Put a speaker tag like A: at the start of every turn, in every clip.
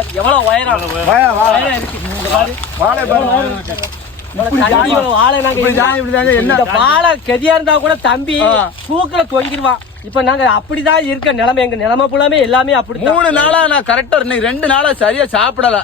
A: எவ்வளவு உயரம்? இருக்கு. இந்த பாரு.
B: வாழை.
A: கெதியா இருந்தா கூட தம்பி. தூக்குல தொங்கிடுவான். இப்ப நாங்க அப்படிதான் இருக்க நிலைமை. எங்க நிலைமை புலாமே எல்லாமே அப்படித்தான்.
B: மூணு நாளா நான் கரெக்டா இன்னைக்கு ரெண்டு நாளா சரியா சாப்பிடல.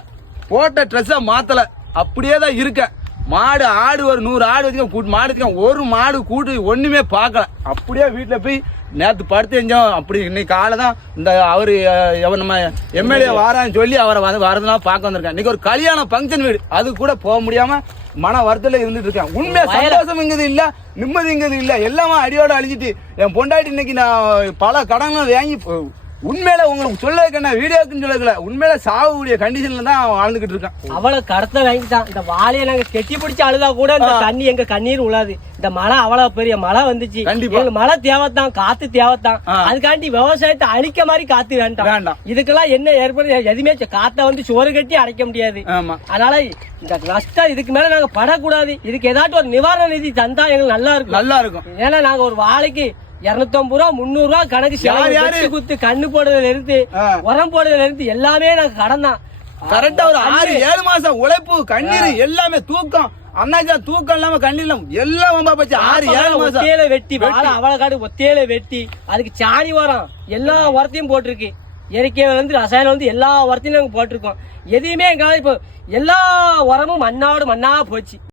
B: போட்ட ட்ரெஸ்ஸ மாத்தல. அப்படியே தான் இருக்கேன். மாடு ஆடு ஒரு நூறு ஆடு வச்சுக்கோங்க கூட்டு மாடு வச்சுக்கோங்க ஒரு மாடு கூட்டு ஒண்ணுமே பார்க்கல. அப்படியே வீட்டுல போய் நேத்து படுத்து செஞ்சோம் அப்படி இன்னைக்கு காலை தான் இந்த அவரு எவன் நம்ம எம்எல்ஏ வாரான்னு சொல்லி அவரை வந்து வரதுனால பார்க்க வந்திருக்கேன். இன்னைக்கு ஒரு கல்யாண ஃபங்க்ஷன் வீடு. அது கூட போக முடியாம மன வருத்தத்துல இருந்துட்டு இருக்கேன். உண்மையா சந்தோஷம்ங்கிறது இல்ல நிம்மதிங்கிறது இல்ல. எல்லாமே அடியோட அழிஞ்சிட்டு என் பொண்டாட்டி இன்னைக்கு நான் பல கடன்கள் வாங்கி போ- உண்மையில உங்களுக்கு என்ன? வீடியோக்குன்னு சொல்லல உண்மையில சாகக்கூடிய கண்டிஷன்ல தான் வாழ்ந்துகிட்டு இருக்கேன்.
A: அவ்வளவு கடத்த வாங்கிட்டான் இந்த வாழையை நாங்க கெட்டி பிடிச்சு அழுதா கூட இந்த தண்ணி எங்க கண்ணீர் உழாது இந்த மழை அவ்வளவு பெரிய மழை வந்துச்சு. எங்களுக்கு மழை தேவைத்தான் காத்து தேவைத்தான். அதுக்காண்டி விவசாயத்தை அழிக்க மாதிரி காத்து வேண்டாம்.
B: வேண்டாம்.
A: இதுக்கெல்லாம் என்ன ஏற்படுது? எதுவுமே காத்த வந்து சோறு கட்டி அடைக்க முடியாது. அதனால இந்த நஷ்டம் இதுக்கு மேல நாங்க படக்கூடாது. இதுக்கு ஏதாச்சும் ஒரு நிவாரண நிதி தந்தா எங்களுக்கு நல்லா இருக்கும்.
B: நல்லா இருக்கும்.
A: ஏன்னா நாங்க ஒரு வாழைக்கு இருநூத்தம்பது ரூபா முந்நூறு ரூபா கணக்கு குத்து கண்ணு போடுறதுல இருந்து. உரம் போடுறதுல இருந்து எல்லாமே நாங்க கடன் தான்.
B: கரெக்டா ஒரு ஆறு ஏழு மாசம் உழைப்பு கண்ணீர் எல்லாமே தூக்கம். அண்ணாச்சா தூக்கம் இல்லாம கண்ணீர் எல்லாம் வம்பா போச்சு. ஆறு ஏழு மாசம்.
A: ஒத்தையில வெட்டி. காடு ஒத்தையில வெட்டி அதுக்கு சாணி உரம் எல்லா உரத்தையும் போட்டிருக்கு. இயற்கையில இருந்து ரசாயனம் வந்து எல்லா உரத்தையும் நாங்க போட்டிருக்கோம். எதையுமே எங்களால இப்போ எல்லா உரமும் மண்ணாவோட மண்ணா போச்சு.